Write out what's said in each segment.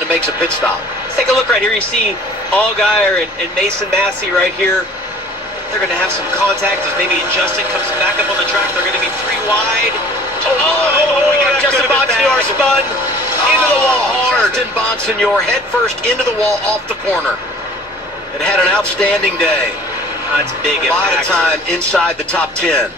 to make a pit stop. Let's take a look right here. You see Allgaier and Mason Massey right here. They're going to have some contact as maybe Justin comes back up on the track. They're going to be 3 wide. We got Justin Bonsignor spun into the wall. Justin Bonsignor head first into the wall off the corner. It had an outstanding day. That's big. A lot of time inside the top 10.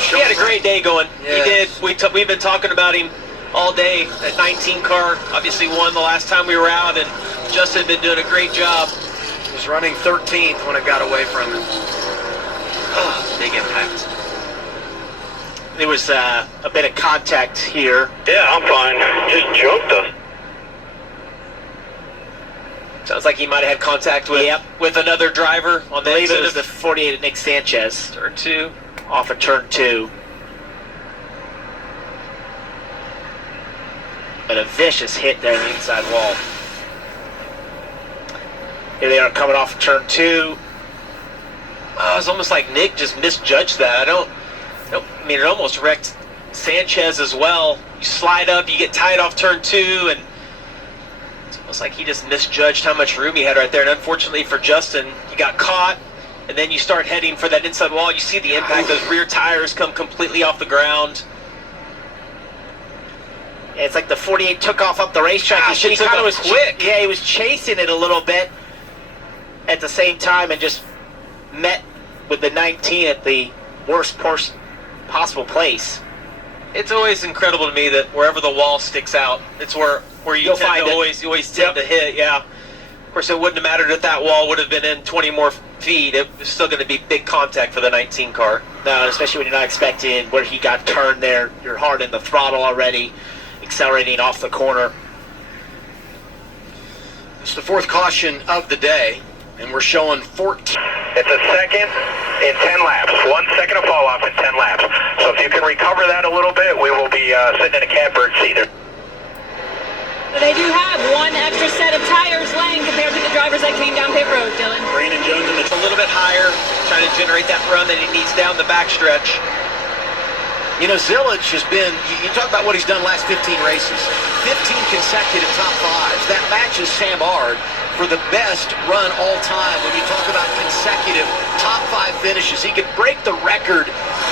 He had a great day going. Yes. He did. We've been talking about him all day. That 19 car obviously won the last time we were out, and Justin had been doing a great job. He was running 13th when it got away from him. Big impact. There was a bit of contact here. Yeah, I'm fine. Just jumped us. Sounds like he might have had contact with another driver on the I believe exit it was of the 48 at Nick Sanchez. turn 2. Off of turn 2. But a vicious hit there in the inside wall. Here they are coming off of turn 2. Oh, it's almost like Nick just misjudged that. I mean, it almost wrecked Sanchez as well. You slide up, you get tied off turn 2, and it's almost like he just misjudged how much room he had right there. And unfortunately for Justin, he got caught, and then you start heading for that inside wall. You see the impact. Those rear tires come completely off the ground. Yeah, it's like the 48 took off up the racetrack. Gosh, He it took kind of off was quick. Yeah, he was chasing it a little bit at the same time and just met with the 19 at the worst possible place. It's always incredible to me that wherever the wall sticks out, it's where you tend to always tend to hit. Yeah. Of course, it wouldn't have mattered if that wall would have been in 20 more feet. It was still going to be big contact for the 19 car. No, especially when you're not expecting where he got turned there. You're hard in the throttle already, accelerating off the corner. It's the 4th caution of the day, and we're showing 14. It's a second in 10 laps. 1 second of fall off in 10 laps. So if you can recover that a little bit, we will be sitting in a catbird seat. They do have one extra set of tires laying compared to the drivers that came down pit road, Dylan. Brandon Jones a little bit higher, trying to generate that run that he needs down the backstretch. You know, Zillage has been, you talk about what he's done last 15 races, 15 consecutive top 5s. That matches Sam Ard for the best run all time when you talk about consecutive top 5 finishes. He could break the record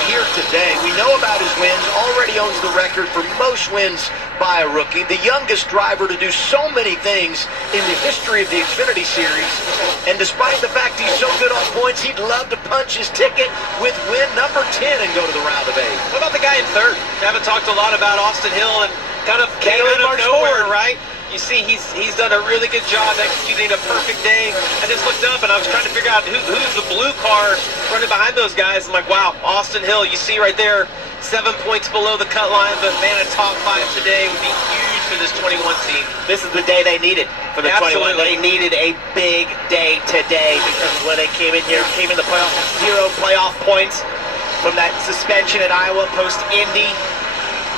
here today. We know about his wins, already owns the record for most wins by a rookie, the youngest driver to do so many things in the history of the Xfinity Series. And despite the fact he's so good on points, he'd love to punch his ticket with win number 10 and go to the round of 8. What about the guy in 3rd? We haven't talked a lot about Austin Hill and kind of came out of nowhere, right? You see, he's done a really good job executing a perfect day. I just looked up and I was trying to figure out who's the blue car running behind those guys. I'm like, wow, Austin Hill, you see right there, 7 points below the cut line, but man, a top 5 today would be huge for this 21 team. This is the day they needed for the 21. They needed a big day today because when they came in here, came in the playoff, 0 playoff points from that suspension at Iowa post-Indy.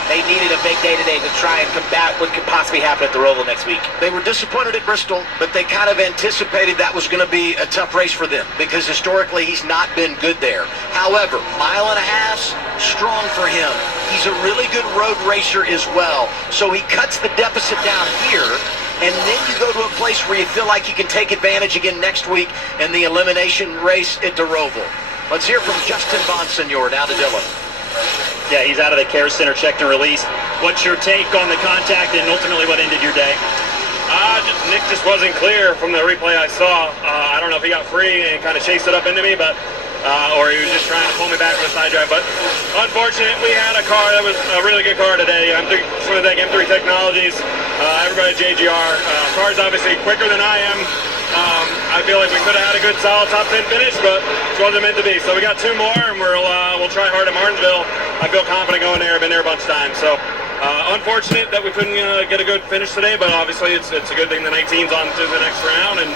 They needed a big day today to try and combat what could possibly happen at the Roval next week. They were disappointed at Bristol, but they kind of anticipated that was going to be a tough race for them because historically he's not been good there. However, 1.5 miles, strong for him. He's a really good road racer as well. So he cuts the deficit down here, and then you go to a place where you feel like you can take advantage again next week in the elimination race at the Roval. Let's hear from Justin Bonsignor, now to Dylan. Yeah, he's out of the care center, checked and released. What's your take on the contact and ultimately what ended your day? Nick just wasn't clear from the replay I saw. I don't know if he got free and kind of chased it up into me, but or he was just trying to pull me back with a side drive. But unfortunate, we had a car that was a really good car today. Just want to thank M3 Technologies, everybody at JGR. Car's obviously quicker than I am. I feel like we could have had a good solid top 10 finish, but it wasn't meant to be. So we got 2 more, and we'll try hard at Martinsville. I feel confident going there. I've been there a bunch of times. So unfortunate that we couldn't get a good finish today, but obviously it's a good thing the 19's on to the next round, and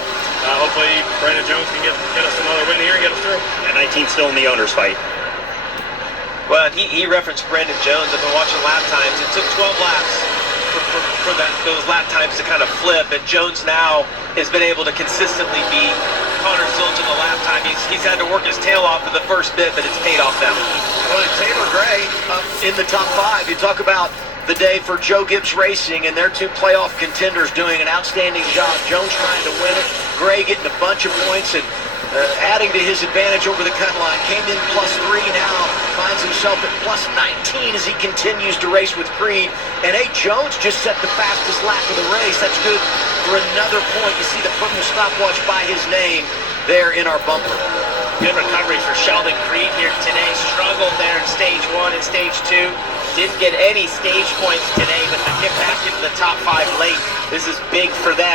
hopefully Brandon Jones can get us another win here and get us through. And 19's still in the owner's fight. Well, he referenced Brandon Jones. I've been watching lap times. It took 12 laps for those lap times to kind of flip, and Jones now has been able to consistently beat Connor Zilch in the lap time. He's had to work his tail off for the first bit, but it's paid off now. Well, Taylor Gray up in the top 5. You talk about the day for Joe Gibbs Racing and their two playoff contenders doing an outstanding job. Jones trying to win it, Gray getting a bunch of points and adding to his advantage over the cut line. Came in +3, now finds himself at +19 as he continues to race with Creed. And Jones just set the fastest lap of the race. That's good for another point. You see the purple stopwatch by his name there in our bumper. Good recovery for Sheldon Creed here today. Struggled there in stage 1 and stage 2. Didn't get any stage points today, but to get back into the top 5 late, this is big for them.